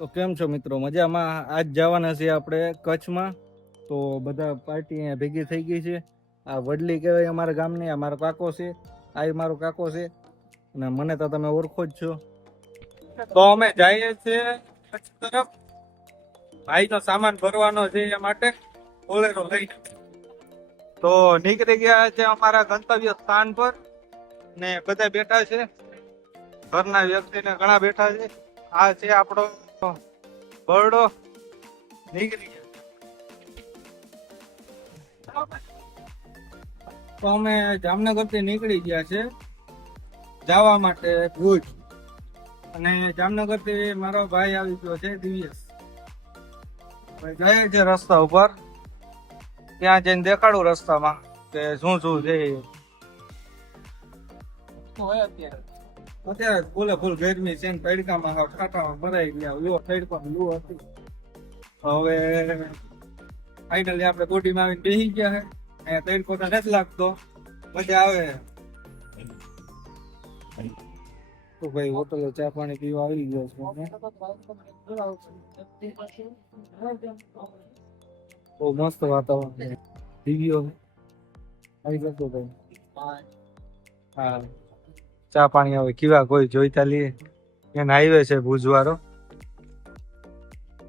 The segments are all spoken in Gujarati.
તો કેમ છો મિત્રો? મજામાં? આજ જવાના છીએ આપણે કચ્છમાં. તો બધા પાર્ટી અહીંયા ભેગી થઈ ગઈ છે. આ વડલી કહેવાય અમારા ગામની. આ મારો કાકો છે, આ મારો કાકો છે, અને મને તો તમે ઓળખો જ છો. તો અમે જઈએ છીએ કચ્છ તરફ. ભાઈનો સામાન ભરવાનો છે એ માટે બોલેરો લઈને. તો નીકળી ગયા છે અમારા ગંતવ્ય સ્થાન પર, ને બધા બેઠા છે. ઘરના વ્યક્તિને ઘણા બેઠા છે. આ છે આપણો બરડો. નીકળી ગયા તો અમે જામનગર થી નીકળી ગયા છે જવા માટે ભુજ. અને જામનગર થી મારો ભાઈ આવી ગયો છે દિવ્યેશ. જાય છે રસ્તા ઉપર, ત્યાં જઈને દેખાડું રસ્તામાં કે શું શું છે. અત્યારે ફૂલે ફૂલ ગરમી છે, તડકામાં ઠાઠામાં ભરાઈ ગયા. લો તડકામાં લૂ હતી. હવે ફાઇનલી આપણે કોટીમાં આવીને બેસી ગયા છે. અહીંયા તડકો તો નથી લાગતો, મજા આવે. તો ભાઈ હોટલે ચા પાણી પીવા આવી ગયો છે. બહુ મસ્ત વાતાવરણ દીવીઓ આવી જતો ભાઈ. હા, ચા પાણી હવે કેવા કોઈ જોઈતા લઈએ. એને હાઈવે છે ભુજવાળો.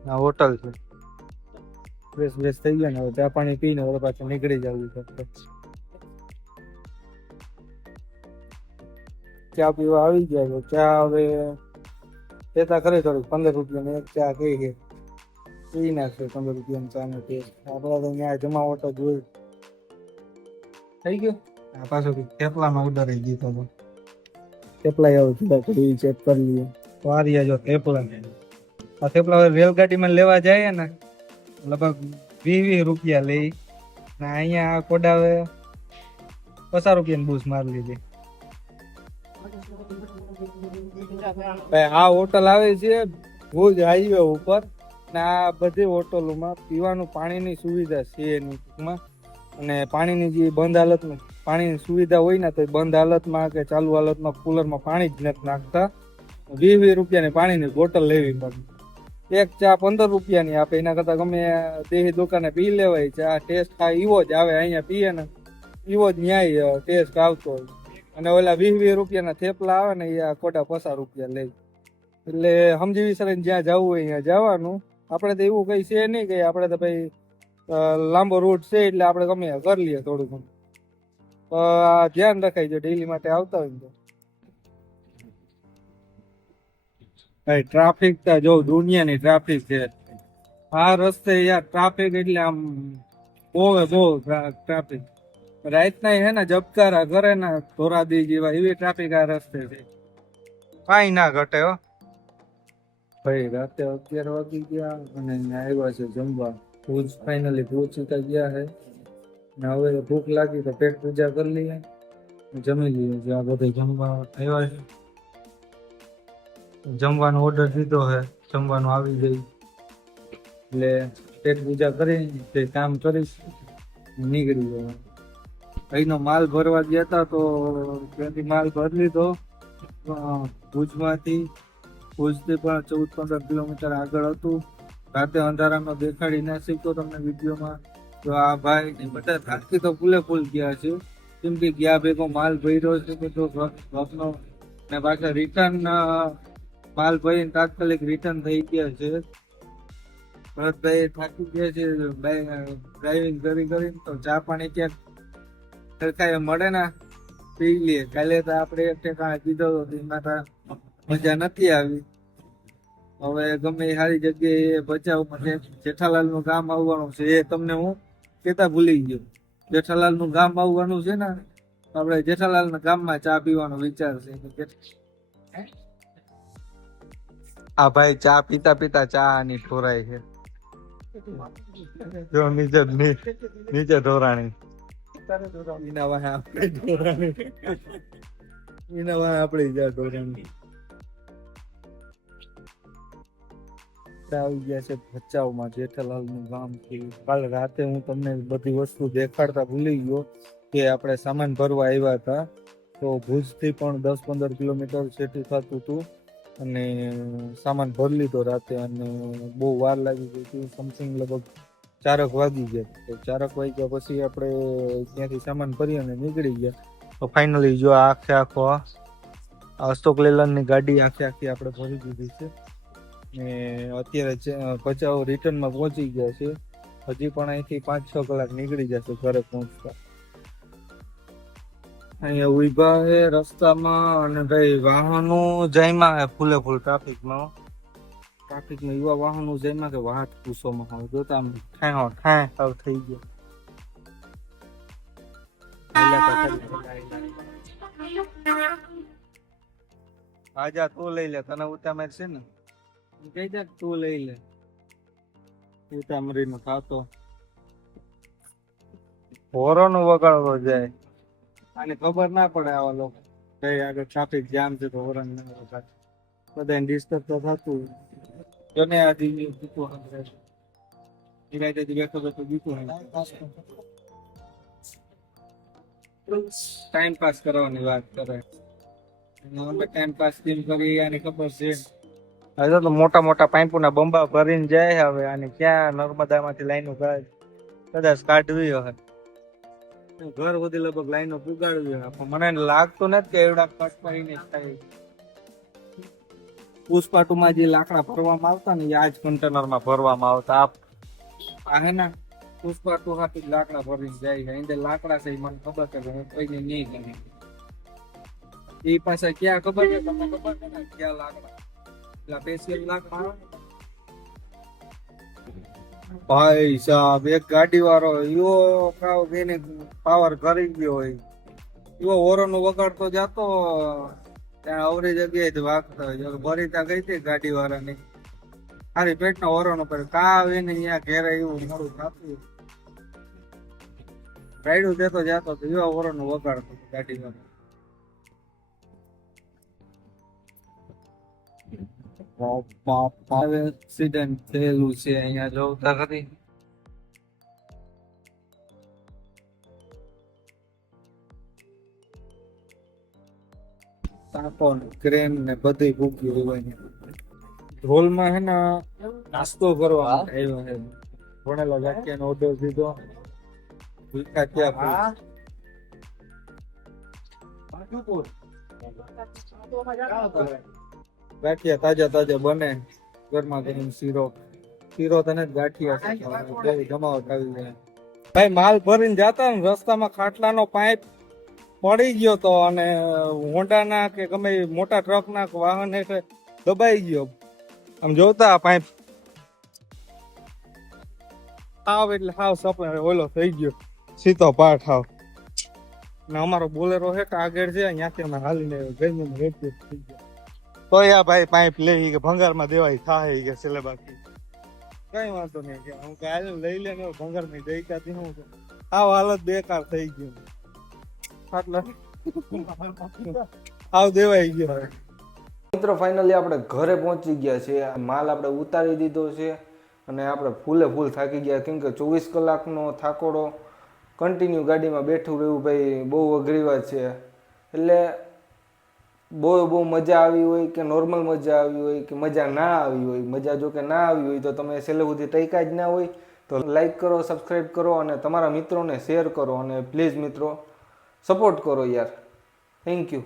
આ હોટલ છે. ફ્રેશ ફ્રેશ થઈ ગયા ને હવે ચા પાણી પીને હવે પાછું નીકળી જવું છે. ચા પીવા આવી ગયા છે. ચા હવે લેતા ખરી થોડીક 15 રૂપિયાની એક ચા કઈ છે પી નાખશે. 15 રૂપિયાની ચા નો ટેસ્ટ આપડા તો ત્યાં જમાવટ જ હોય. થઈ ગયો. આ પાછો થેપલામાં ઓર્ડર આવી દીધો હતો. થેપલા આવું થોડા કરી ચેક કરી લઈએ. વારિયા જો થેપલા. આ થેપલા રેલગાડીમાં લેવા જાય ને લગભગ 20 રૂપિયા લઈ ને અહીંયા કોડાવે 50 રૂપિયાની બૂસ મારી લીધી. આ હોટલ આવે છે ભુજ હાઈવે ઉપર, ને આ બધી હોટલોમાં પીવાનું પાણીની સુવિધા છે એની ટૂંકમાં. અને પાણીની જે બંધ હાલતમાં પાણીની સુવિધા હોય ને તો બંધ હાલતમાં કે ચાલુ હાલતમાં કુલરમાં પાણી જ નથી નાખતા. 20 રૂપિયાની પાણીની બોટલ લેવી પડે. એક ચા 15 રૂપિયાની આપે. એના કરતા ગમે દેહી દુકાને પી લેવાય. ચા ટેસ્ટ એવો જ આવે. અહીંયા પીએ ને એવો જ ન્યાય ટેસ્ટ આવતો હોય. અને ઓલા 20 રૂપિયાના થેપલા આવે ને એ ખોટા 50 રૂપિયા લે. એટલે સમજી વિચારીને જ્યાં જવું હોય અહીંયા જવાનું. આપણે તો એવું કઈ છે નહીં કે આપણે તો ભાઈ લાંબો રૂટ છે એટલે આપણે ગમે કરી લઈએ થોડું ઘણું. ધ્યાન રખાય જો ડેલી માટે આવતા હોય તો. ભાઈ ટ્રાફિક તો જો દુનિયાની ટ્રાફિક છે. આ રસ્તે યાર ટ્રાફિક એટલે આમ બહુ ટ્રાફિક. રાતના હે ને જબકારા કરે ને ધોરાદી જેવા એવી ટ્રાફિક આ રસ્તે છે. કાંઈ ના ઘટે હો ભાઈ. રાતે 11 વાગી ગયા અને આવ્યા છે જમવા. ભુજ ફાઇનલી પહોંચી ગયા છે ને હવે ભૂખ લાગી તો પેટ પૂજા કરી લઈએ, જમી લઈએ. જ્યાં બધા જમવા આવ્યા છે. જમવાનો ઓર્ડર દીધો છે, જમવાનું આવી ગયું એટલે પેટ પૂજા કરી તે કામ કરીશ નીકળી જવા. અહીંનો માલ ભરવા ગયા હતા તો ત્યાંથી માલ ભરી લીધો. ભુજમાંથી પણ 14-15 કિલોમીટર આગળ હતું. રાતે અંધારામાં દેખાડી ના શીખતો તમને વિડીયોમાં. તો આ ભાઈ બધા થાકી તો ફૂલ ગયા છે, કેમ કે ગયા ભેગો માલ ભર્યો છે બધો ઘરનો ને પાછા રિટર્ન માલ ભરીને તાત્કાલિક રિટર્ન થઈ ગયા છે. ભરતભાઈ થાકી ગયા છે ડ્રાઇવિંગ કરીને. તો ચા પાણી ક્યાંક સરખાએ મળે ને પી લઈએ. કાલે તો આપણે એક ઠેકાણે પીધો હતો એમાં તો મજા નથી આવી. હવે ગમે એ સારી જગ્યાએ ભચાઉમાં જેઠાલાલ નું ગામ આવવાનું છે એ તમને હું કેતા ભૂલી ગયો. જેઠાલાલ નું ગામ આવવાનું છે ને, આપણે જેઠાલાલ ના ગામમાં ચા પીવાનો વિચાર છે. આ ભાઈ ચા પીતા પીતા ચા ની ઠોરાય છે. જો નીચે ઢોરાણી એના વાહે આપણે ઢોરાણી એના વાહે આપણે જા ઢોરાણી આવી ગયા છે ભચાઉમાં જેઠાલાલ નું ગામ છે. કાલે રાતે હું તમને બધી વસ્તુ દેખાડતા ભૂલી ગયો કે આપણે સામાન ભરવા આવ્યા હતા. તો ભુજ થી પણ 10-15 કિલોમીટર છેટી થતું હતું. અને સામાન ભરી લીધો રાતે, અને બહુ વાર લાગી ગઈ હતી, સમથિંગ લગભગ 4 વાગી ગયા. તો 4 વાગ્યા પછી આપણે ત્યાંથી સામાન ભરી અને નીકળી ગયા. તો ફાઇનલી જો આખે આખો અશોક લેલનની ગાડી આખી આપણે ભરી દીધી છે, ને અત્યારે ભચાઉ રિટર્નમાં પહોંચી ગયા છે. હજી પણ અહીંથી 5-6 કલાક નીકળી જશે ઘરે પહોંચતા. અહીંયા ઉભા છે રસ્તામાં, અને ભાઈ વાહનો જાયમાં ફૂલે ફૂલ ટ્રાફિકમાં એવા વાહનો જાયમાં કે વાત પૂછોમાં હવે જોતા આમ ઠાય થઈ ગયો. આજા તું લઈ લે, તને ઉતામેર છે ને, કઈ જા તું લઈ લે. ઉતામરી નો ખાતો હોરો નો વગાડવો જાય, આને ખબર ના પડે આવા લોકો કઈ આગળ ટ્રાફિક જામ છે તો હોરન ના વગાડ, બધાને ડિસ્ટર્બ તો થતું. જોને આ દીવી બીતું હંગરે ઈરાયતે બેઠો બેઠો બીતું ટાઈમ પાસ કરવાની વાત કરે. અમે ટાઈમ પાસ કેમ કરી આને ખબર છે. હવે તો મોટા મોટા પાઇપોના બંબા ભરીને જાય. હવે આને ક્યાં નર્મદામાંથી લાઈનો કદાચ કાઢવી હોય, ઘર સુધી લગભગ લાઈનો પુગાડવી હોય, પણ મને લાગતું નથી કે એવડા કટ કરીને થાય. પુષ્પાટુમાં જે લાકડા ભરવામાં આવતા ને એ આજ કન્ટેનરમાં ભરવામાં આવતા. આ હે ને પુષ્પાટુ હાથી લાકડા ભરીને જાય છે. અંદર લાકડા છે મને ખબર છે, હું કોઈને નહીં ગમે. એ પાછા ક્યાં ખબર છે તમને? ખબર છે ને ક્યાં લાકડા સ્પેશિયલ લાકડા. ભાઈ સાહેબ એક ગાડી વાળો એવો કાવ એને પાવર કરી ગયો હોય, એવો ઓરોનો વગાડતો જાતો, ત્યાં અવરી જગ્યાએ વાગતો હોય. ભરીતા ગઈ હતી ગાડી વાળાની, સારી પેટનો ઓરોનો કરે કાવ એને અહીંયા ઘેરે એવું મોડું થતું. રાયડું દેતો જાતો તો એવા ઓરોનો વગાડતો ગાડી વાળો. એક્સિડન્ટ થયેલું છે અહીંયા જોતા ખરી. તાપો ક્રેન ને બધી ભૂકી હોય. ઢોલમાં હે ને નાસ્તો કરવા આવ્યો છે. ભણેલા ગાંઠિયાનો ઓર્ડર દીધો. ભૂખા ત્યાં ગાંઠિયા તાજા બને, ગરમા ગરમ શીરો તને ગાંઠિયા જમાવટ આવી જાય. ભાઈ માલ ભરીને જાતા ને રસ્તામાં ખાટલાનો પાઇપ પડી ગયો તો, અને હોન્ડાના કે ગમે મોટા ટ્રકના વાહન એટલે દબાઈ ગયો. આમ જોતા પાઇપ હાવ એટલે હાવ સપને ઓલો થઈ ગયો સીધો પાઠ હાવ. ને અમારો બોલેરો છે આગળ છે, અહીંયાથી અમે હાલીને ગઈ રેતી થઈ ગયો. તો યા ભાઈ પાઇપ લઈ કે ભંગારમાં દેવાય થાય કે છેલ્લે બાકી કઈ વાંધો નહીં કે હું કાલે લઈ લે ને ભંગાર ની દઈકાથી હું આવ હાલત બેકાર થઈ ગયું. આવ દેવાઈ ગયો. મિત્રો ફાઇનલી આપણે ઘરે પહોંચી ગયા છે. માલ આપણે ઉતારી દીધો છે અને આપણે ફૂલે ફૂલ થાકી ગયા, કેમ કે 24 કલાકનો થાકોડો કન્ટિન્યુ ગાડીમાં બેઠું રહેવું ભાઈ બહુ અઘરી વાત છે. એટલે બહુ મજા આવી હોય કે નોર્મલ મજા આવી હોય કે મજા ના આવી હોય, મજા જો કે ના આવી હોય તો તમે છેલ્લે સુધી ટઈકા જ ના હોય તો લાઈક કરો, સબસ્ક્રાઈબ કરો અને તમારા મિત્રોને શેર કરો, અને પ્લીઝ મિત્રો સપોર્ટ કરો યાર. Thank you.